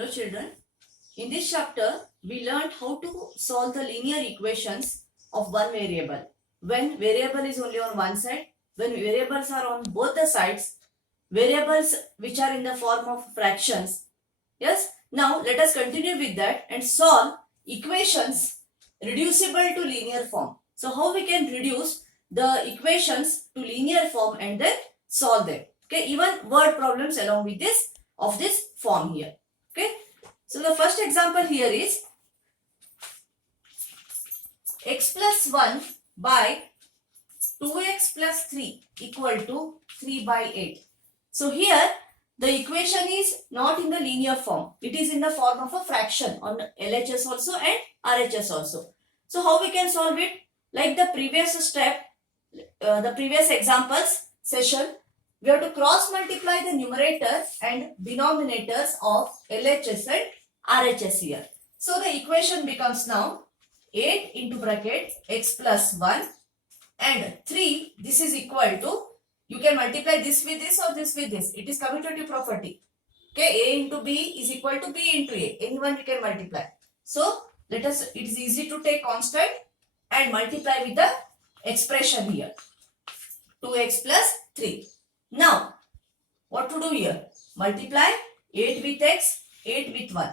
Hello children. In this chapter, we learned how to solve the linear equations of one variable. When variable is only on one side, when variables are on both the sides, variables which are in the form of fractions. Yes. Now let us continue with that and solve equations reducible to linear form. So how we can reduce the equations to linear form and then solve them. Okay. Even word problems along with this of this form here. Okay. So the first example here is x plus 1 by 2x plus 3 equal to 3 by 8. So here the equation is not in the linear form. It is in the form of a fraction on LHS also and RHS also. So how we can solve it? Like the previous step, the previous examples session, we have to cross multiply the numerator and denominators of LHS and RHS here. So the equation becomes now 8 into bracket x plus 1 and 3, this is equal to, you can multiply this with this or this with this. It is commutative property. Okay, A into B is equal to B into A. Anyone we can multiply. So it is easy to take constant and multiply with the expression here. 2x plus 3. Now, what to do here? Multiply 8 with x, 8 with 1.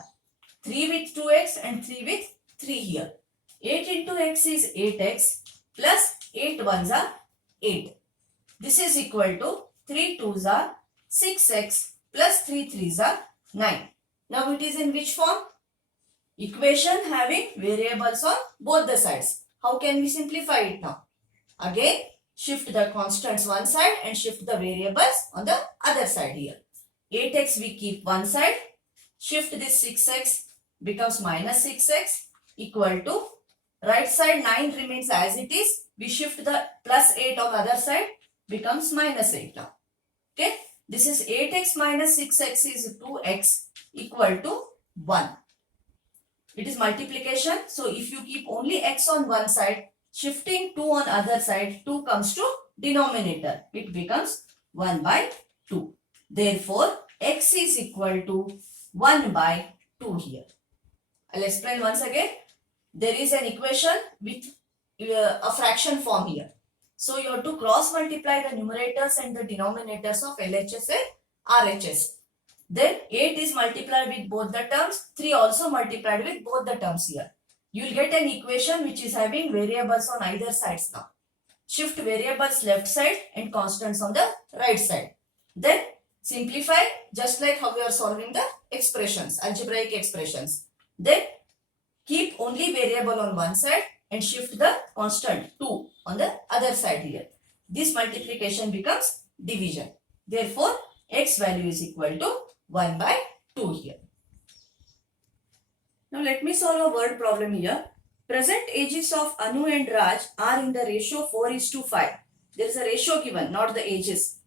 3 with 2x and 3 with 3 here. 8 into x is 8x plus 8 ones are 8. This is equal to 3 twos are 6x plus 3 threes are 9. Now it is in which form? Equation having variables on both the sides. How can we simplify it now? Again, shift the constants one side and shift the variables on the other side here. 8x we keep one side. Shift this 6x becomes minus 6x equal to right side 9 remains as it is. We shift the plus 8 on the other side becomes minus 8 now. Okay. This is 8x minus 6x is 2x equal to 1. It is multiplication. So if you keep only x on one side, shifting 2 on other side, 2 comes to denominator. It becomes 1 by 2. Therefore, x is equal to 1 by 2 here. I'll explain once again. There is an equation with a fraction form here. So you have to cross multiply the numerators and the denominators of LHS and RHS. Then 8 is multiplied with both the terms. 3 also multiplied with both the terms here. You will get an equation which is having variables on either sides now. Shift variables left side and constants on the right side. Then simplify just like how we are solving the expressions, algebraic expressions. Then keep only variable on one side and shift the constant 2 on the other side here. This multiplication becomes division. Therefore, x value is equal to 1 by 2 here. Now let me solve a word problem here. Present ages of Anu and Raj are in the ratio 4:5. There is a ratio given, not the ages.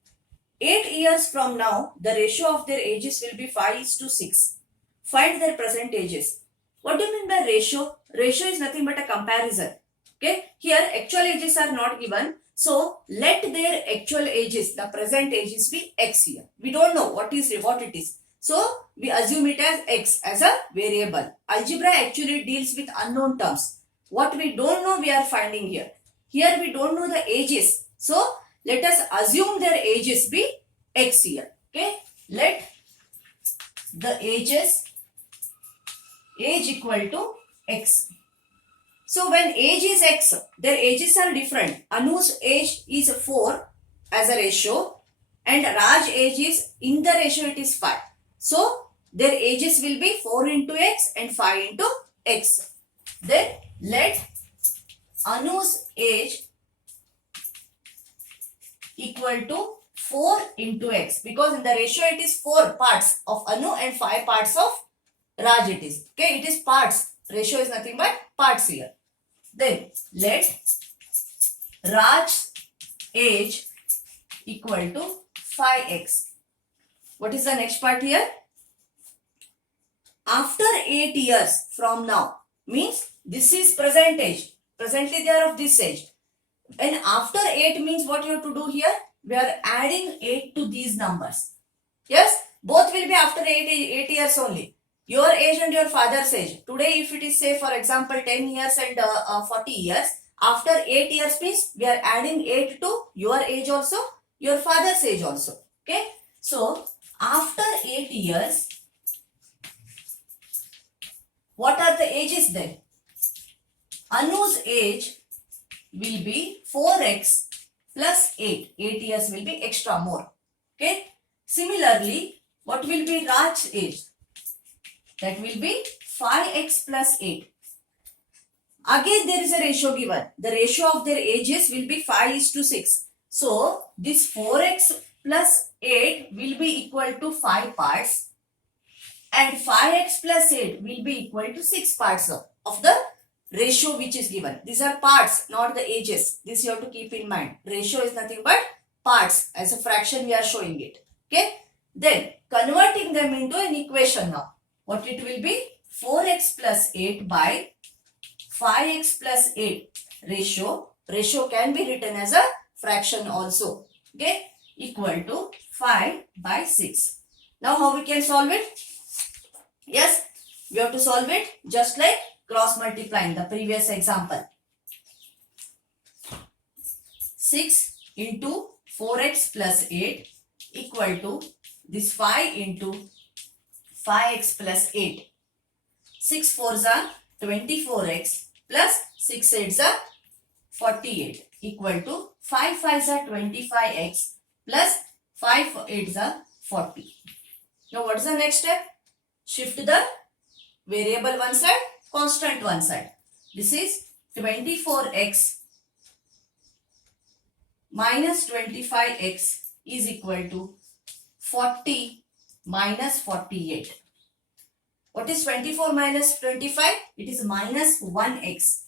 8 years from now, the ratio of their ages will be 5:6. Find their present ages. What do you mean by ratio? Ratio is nothing but a comparison. Okay. Here actual ages are not given. So let their actual ages, the present ages be x here. We don't know what it is. So we assume it as x as a variable. Algebra actually deals with unknown terms. What we don't know we are finding here. Here we don't know the ages. So let us assume their ages be x here. Okay. Let the age equal to x. So when age is x, their ages are different. Anu's age is 4 as a ratio and Raj age is in the ratio it is 5. So their ages will be 4 into x and 5 into x. Then let Anu's age equal to 4 into x, because in the ratio it is 4 parts of Anu and 5 parts of Raj it is. Okay, it is parts. Ratio is nothing but parts here. Then let Raj's age equal to 5x. What is the next part here? After 8 years from now, means this is present age. Presently they are of this age. And after 8 means what you have to do here? We are adding 8 to these numbers. Yes, both will be after 8 years only. your age and your father's age. Today, if it is say for example 10 years and 40 years, after 8 years means we are adding 8 to your age also, your father's age also. Okay. So, after 8 years, what are the ages then? Anu's age will be 4x plus 8. 8 years will be extra more. Okay. Similarly, what will be Raj's age? That will be 5x plus 8. Again, there is a ratio given. The ratio of their ages will be 5:6. So, this 4x plus 8 will be equal to 5 parts. And 5x plus 8 will be equal to 6 parts of the ratio which is given. These are parts, not the ages. This you have to keep in mind. Ratio is nothing but parts. As a fraction, we are showing it. Okay. Then, converting them into an equation now. What it will be? 4x plus 8 by 5x plus 8 ratio. Ratio can be written as a fraction also. Okay. Equal to 5 by 6. Now, how we can solve it? Yes, we have to solve it just like cross multiplying the previous example. 6 into 4x plus 8 equal to this 5 into 5x plus 8. 6 4s are 24x plus 6 8s are 48 equal to 5 5s are 25x plus 5 8s are 40. Now what is the next step? Shift the variable one side, constant one side. This is 24x minus 25x is equal to 40 minus 48. What is 24 minus 25? It is minus 1x.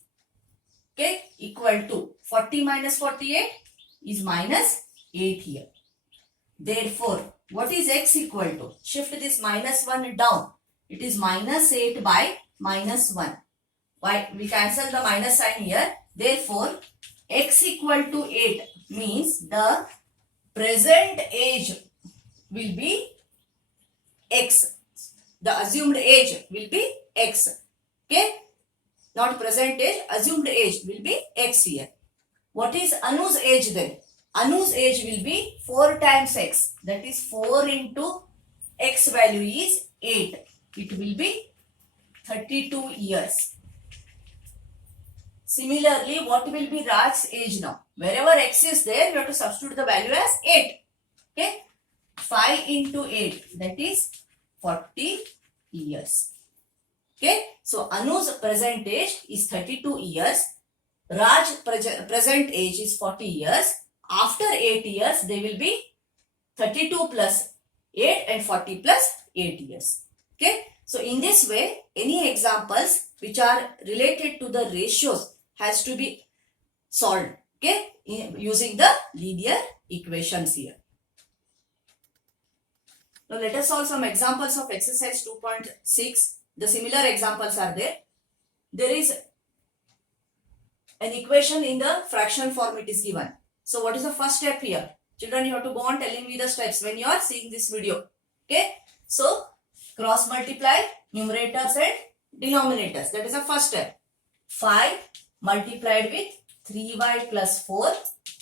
Okay, equal to 40 minus 48 is minus 8 here. Therefore, what is x equal to? Shift this minus 1 down. It is minus 8 by minus 1. Why? We cancel the minus sign here. Therefore, x equal to 8 means the present age will be x. The assumed age will be x. Okay? Not present age, assumed age will be x here. What is Anu's age then? Anu's age will be 4 times x. That is 4 into x value is 8. It will be 32 years. Similarly, what will be Raj's age now? Wherever x is there, you have to substitute the value as 8. Okay? 5 into 8, that is 40 years. Okay? So, Anu's present age is 32 years. Raj's present age is 40 years. After 8 years, they will be 32 plus 8 and 40 plus 8 years. Okay. So, in this way, any examples which are related to the ratios has to be solved. Okay. Using the linear equations here. Now, let us solve some examples of exercise 2.6. The similar examples are there. There is an equation in the fraction form it is given. So, what is the first step here? Children, you have to go on telling me the steps when you are seeing this video. Okay. So, cross multiply numerators and denominators. That is the first step. 5 multiplied with 3y plus 4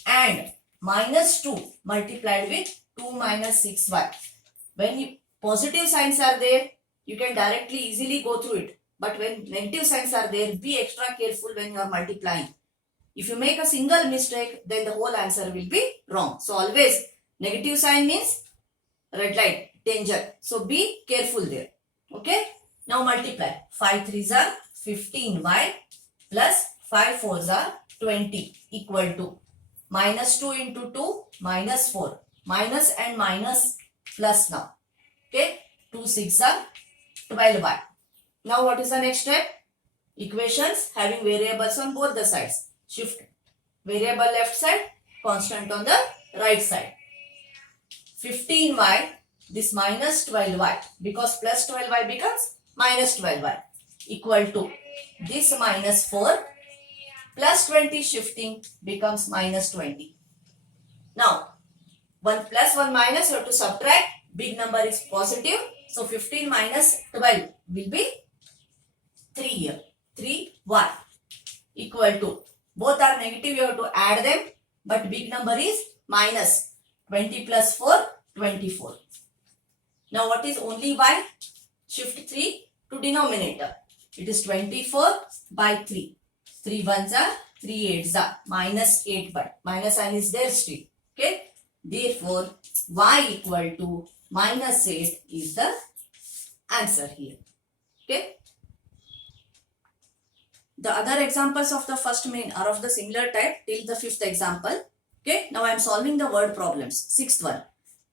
and minus 2 multiplied with 2 minus 6y. When positive signs are there, you can directly easily go through it. But when negative signs are there, be extra careful when you are multiplying. If you make a single mistake, then the whole answer will be wrong. So, always negative sign means red light, danger. So, be careful there. Okay. Now, multiply. 5 3s are 15y plus 5 4s are 20 equal to minus 2 into 2 minus 4. Minus and minus plus now. Okay. 2 6 are 12y. Now, what is the next step? Equations having variables on both the sides. Shift variable left side, constant on the right side. 15y, this minus 12y, because plus 12y becomes minus 12y, equal to this minus 4 plus 20 shifting becomes minus 20. Now, 1 plus 1 minus, you have to subtract. Big number is positive. So 15 minus 12 will be 3 here. 3, 1 equal to, both are negative, you have to add them, but big number is minus 20 plus 4, 24. Now what is only y? Shift 3 to denominator. It is 24 by 3. 3 ones are 3 eights are minus 8, but minus sign is there still. Okay. Therefore, y equal to minus 8 is the answer here. Okay. The other examples of the first main are of the similar type till the fifth example. Okay. Now I am solving the word problems. Sixth one.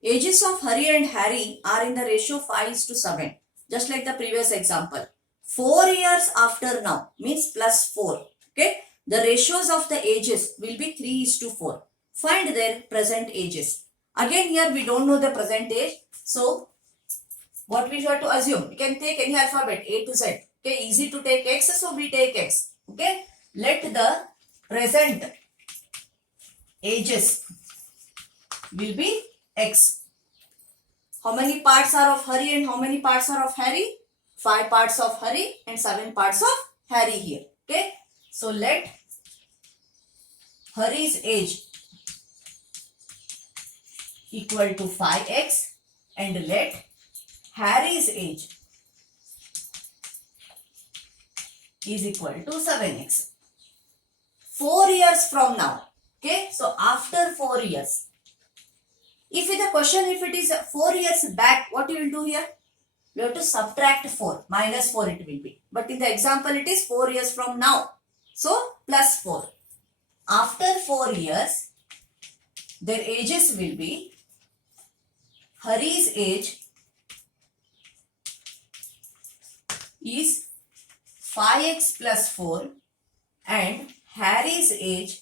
Ages of Hari and Harry are in the ratio 5:7. Just like the previous example. 4 years after now means plus 4. Okay. The ratios of the ages will be 3:4. Find their present ages. Again here we don't know the present age. So what we have to assume? We can take any alphabet A to Z. Okay. Easy to take X, so we take X. Okay. Let the present ages will be X. How many parts are of Hari and how many parts are of Harry? 5 parts of Hari and 7 parts of Harry here. Okay. So let Hari's age equal to 5x and let Harry's age is equal to 7x. 4 years from now. Okay. So after 4 years. If in the question, if it is 4 years back, what you will do here? We have to subtract 4. Minus 4 it will be. But in the example, it is 4 years from now. So plus 4. After 4 years, their ages will be Hari's age is 5x plus 4 and Harry's age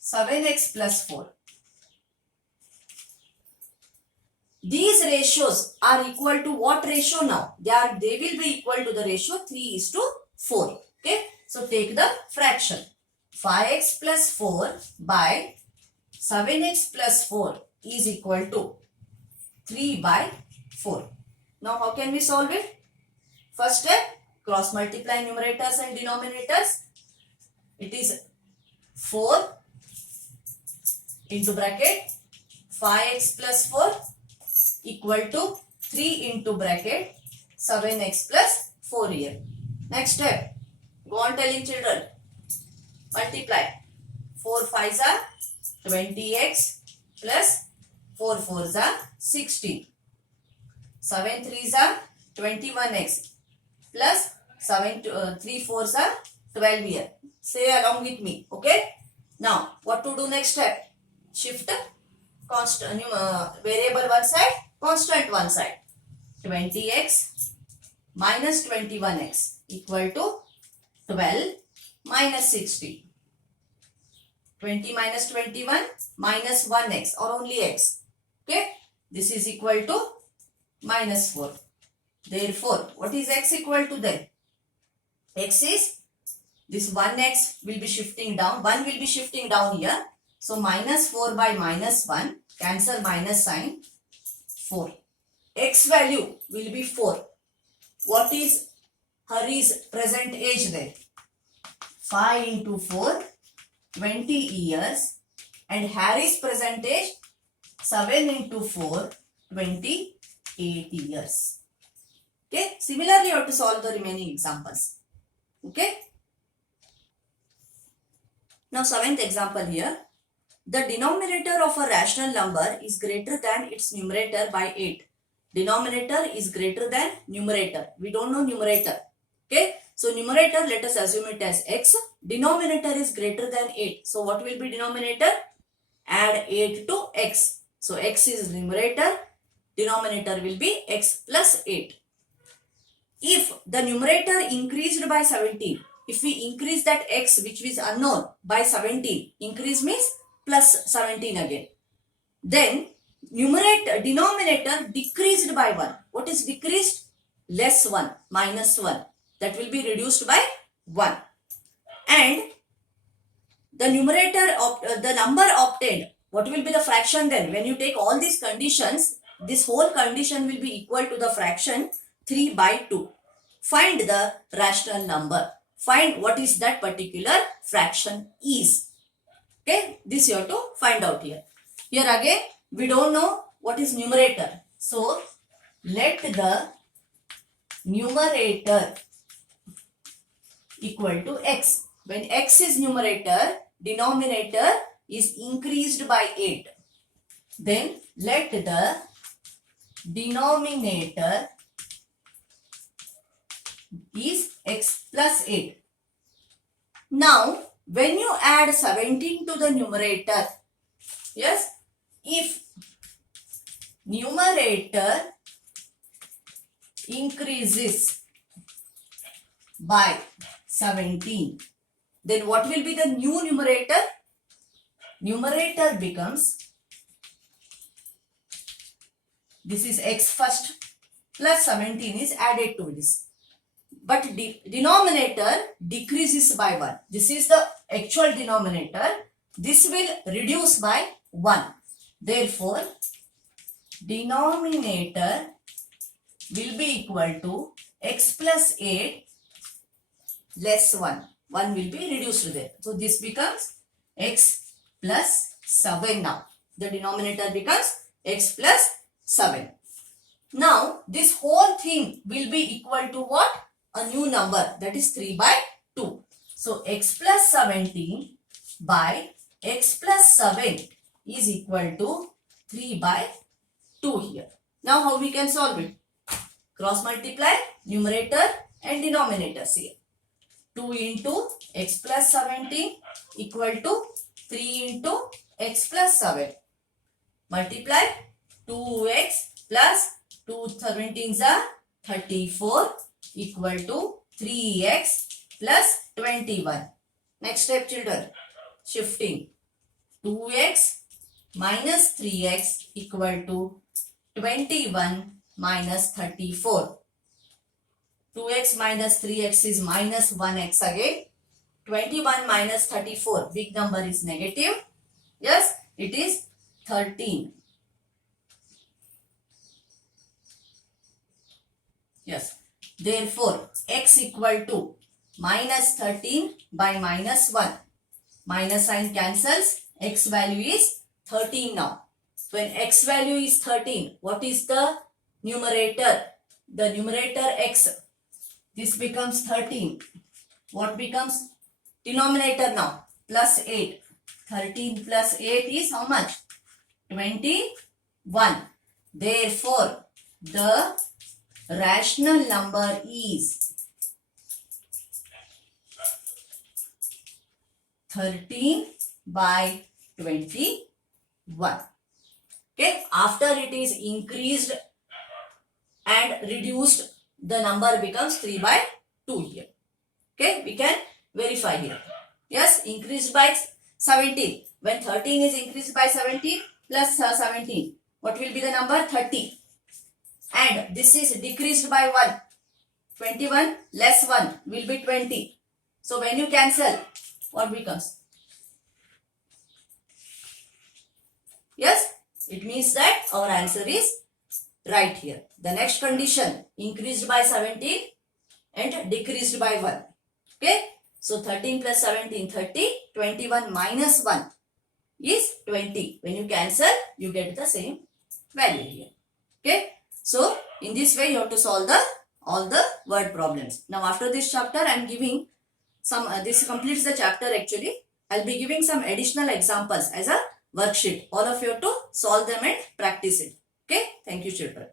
7x plus 4. These ratios are equal to what ratio now? They will be equal to the ratio 3:4. Okay. So take the fraction. 5x plus 4 by 7x plus 4 is equal to 3 by 4. Now how can we solve it? First step, cross multiply numerators and denominators. It is 4 into bracket 5x plus 4 equal to 3 into bracket 7x plus 4 here. Next step, go on telling children, multiply 4 5s are 20x plus 4 4s are 16. 7 3s are 21x plus 3 4s are 12 here. Say along with me. Okay. Now what to do next step? Shift constant variable one side, constant one side. 20x minus 21x equal to 12 minus 60. 20 minus 21 minus 1x or only x. Okay. This is equal to minus 4. Therefore, what is x equal to then? X is, this 1x will be shifting down. 1 will be shifting down here. So minus 4 by minus 1. Cancel minus sign. 4. X value will be 4. What is Hari's present age then? 5 into 4, 20 years. And Harry's present age, 7 into 4, 28 years. Okay. Similarly, you have to solve the remaining examples. Okay. Now, 7th example here. The denominator of a rational number is greater than its numerator by 8. Denominator is greater than numerator. We don't know numerator. Okay. So, numerator, let us assume it as x. Denominator is greater than 8. So, what will be denominator? Add 8 to x. So, x is numerator. Denominator will be x plus 8. If the numerator increased by 17, if we increase that x which is unknown by 17, increase means plus 17 again. Then denominator decreased by 1. What is decreased? Less 1, minus 1. That will be reduced by 1. And the numerator of the number obtained what will be the fraction then? When you take all these conditions, this whole condition will be equal to the fraction 3 by 2. Find the rational number. Find what is that particular fraction is. Okay, this you have to find out here. Here again, we don't know what is numerator. So, let the numerator equal to x. When x is numerator, denominator is increased by 8. Then let the denominator is x plus 8. Now, when you add 17 to the numerator, yes, if numerator increases by 17, then what will be the new numerator? Numerator becomes, this is x first, plus 17 is added to this. But denominator decreases by 1. This is the actual denominator. This will reduce by 1. Therefore, denominator will be equal to x plus 8 less 1. 1 will be reduced there. So, this becomes x plus 7 now. The denominator becomes x plus 7. Now, this whole thing will be equal to what? A new number, that is 3 by 2. So, x plus 17 by x plus 7 is equal to 3 by 2 here. Now, how we can solve it? Cross multiply numerator and denominators here. 2 into x plus 17 equal to 3 into x plus 7. Multiply 2x plus 2 17s are 34 equal to 3x plus 21. Next step, children. Shifting. 2x minus 3x equal to 21 minus 34. 2x minus 3x is minus 1x again. 21 minus 34. Big number is negative. Yes, it is 13. Yes. Therefore, x equal to minus 13 by minus 1. Minus sign cancels. X value is 13 now. When x value is 13, what is the numerator? The numerator x. This becomes 13. What becomes denominator now? Plus 8. 13 plus 8 is how much? 21. Therefore, the rational number is 13 by 21. Okay, after it is increased and reduced, the number becomes 3 by 2 here. Okay, we can verify here. Yes, increased by 17. When 13 is increased by 17 plus 17, what will be the number? 30. And this is decreased by 1. 21 less 1 will be 20. So when you cancel, what becomes? Yes, it means that our answer is right here. The next condition, increased by 17 and decreased by 1. Okay, so 13 plus 17, 30. 21 minus 1 is 20. When you cancel, you get the same value here. Okay, so in this way you have to solve all the word problems. Now after this chapter, I am giving some, this completes the chapter actually. I will be giving some additional examples as a worksheet. All of you have to solve them and practice it. Okay, thank you children.